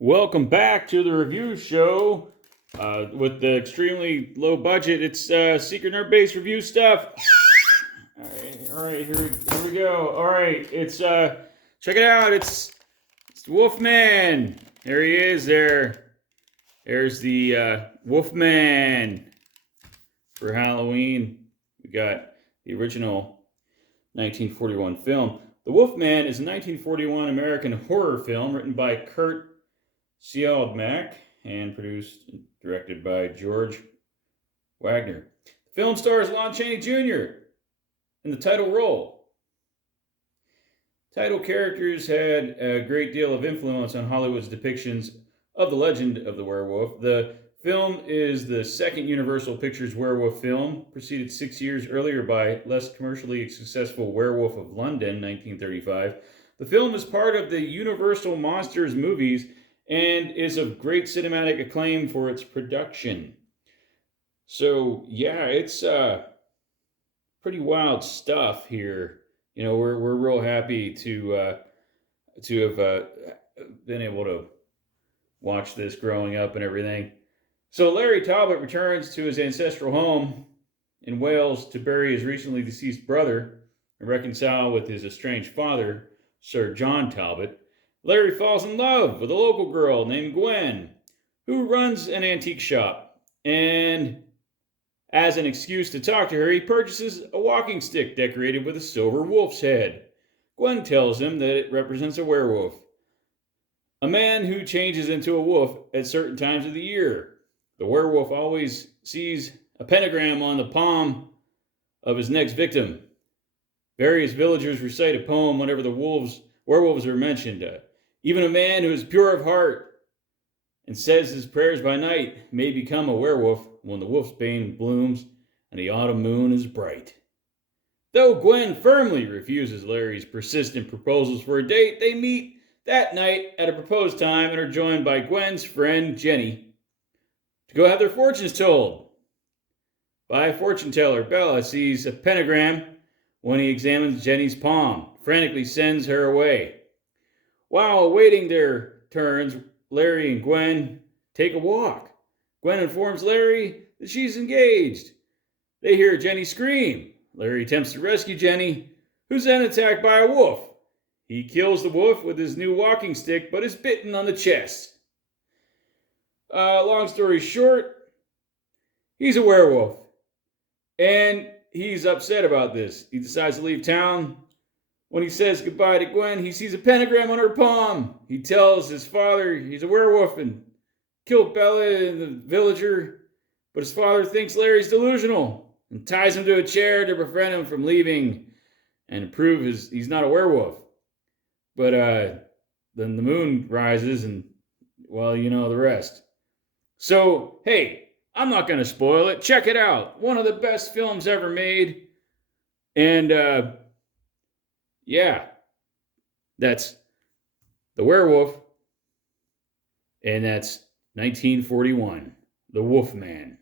Welcome back to the review show with the extremely low budget. It's Secret Nerd Base review stuff. All right, here we go. All right, it's check it out. It's WolfMan. There he is. There's the WolfMan for Halloween. We got the original 1941 film. The WolfMan is a 1941 American horror film written by Kurt Siodmak and produced and directed by George Wagner. The film stars Lon Chaney Jr. in the title role. Title characters had a great deal of influence on Hollywood's depictions of the legend of the werewolf. The film is the second Universal Pictures werewolf film, preceded 6 years earlier by less commercially successful Werewolf of London, 1935. The film is part of the Universal Monsters movies and is of great cinematic acclaim for its production. So yeah, it's pretty wild stuff here. You know, we're real happy to have been able to watch this growing up and everything. So Larry Talbot returns to his ancestral home in Wales to bury his recently deceased brother and reconcile with his estranged father, Sir John Talbot. Larry falls in love with a local girl named Gwen, who runs an antique shop. And as an excuse to talk to her, he purchases a walking stick decorated with a silver wolf's head. Gwen tells him that it represents a werewolf, a man who changes into a wolf at certain times of the year. The werewolf always sees a pentagram on the palm of his next victim. Various villagers recite a poem whenever the werewolves are mentioned. Even a man who is pure of heart and says his prayers by night may become a werewolf when the wolfsbane blooms and the autumn moon is bright. Though Gwen firmly refuses Larry's persistent proposals for a date, they meet that night at a proposed time and are joined by Gwen's friend Jenny to go have their fortunes told. By a fortune teller, Bella sees a pentagram when he examines Jenny's palm, frantically sends her away. While awaiting their turns, Larry and Gwen take a walk. Gwen informs Larry that she's engaged. They hear Jenny scream. Larry attempts to rescue Jenny, who's then attacked by a wolf. He kills the wolf with his new walking stick, but is bitten on the chest. Long story short, he's a werewolf. And he's upset about this. He decides to leave town. When he says goodbye to Gwen, he sees a pentagram on her palm. He tells his father he's a werewolf and killed Bella and the villager, but his father thinks Larry's delusional and ties him to a chair to prevent him from leaving and prove he's not a werewolf. But then the moon rises and, well, you know the rest. So, hey, I'm not going to spoil it. Check it out. One of the best films ever made. And, yeah, that's The Werewolf, and that's 1941, The Wolfman.